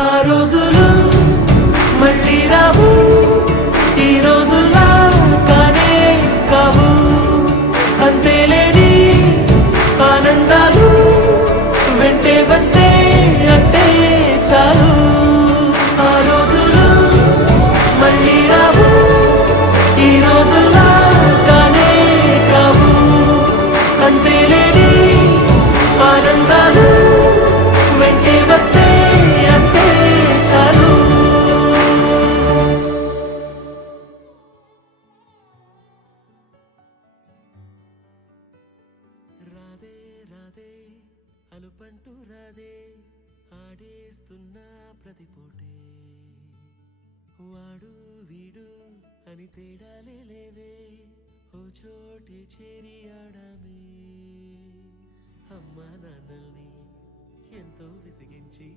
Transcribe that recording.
ఆ రోజులు మళ్ళీ రావు, ఈ రోజుల్లా కానే కావు. అంతేలేని ఆనందాలు వెంటే వస్తే అంటే చాలు. ఆ రోజులు మళ్ళీ రావు, ఈ రోజుల్లా కానే కావు. అంతేలేని ఆనందాలు వెంటే వస్తే అంతే చాలు. రాదే రాదే అలుపంటూ రాదే, ఆడేస్తున్నా ప్రతి పూటే. వాడు వీడు అని తేడాలే లేవే, ఓ చోటే చేరి ఆడామే. అమ్మా నాన్నల్ని ఎంతో విసిగించి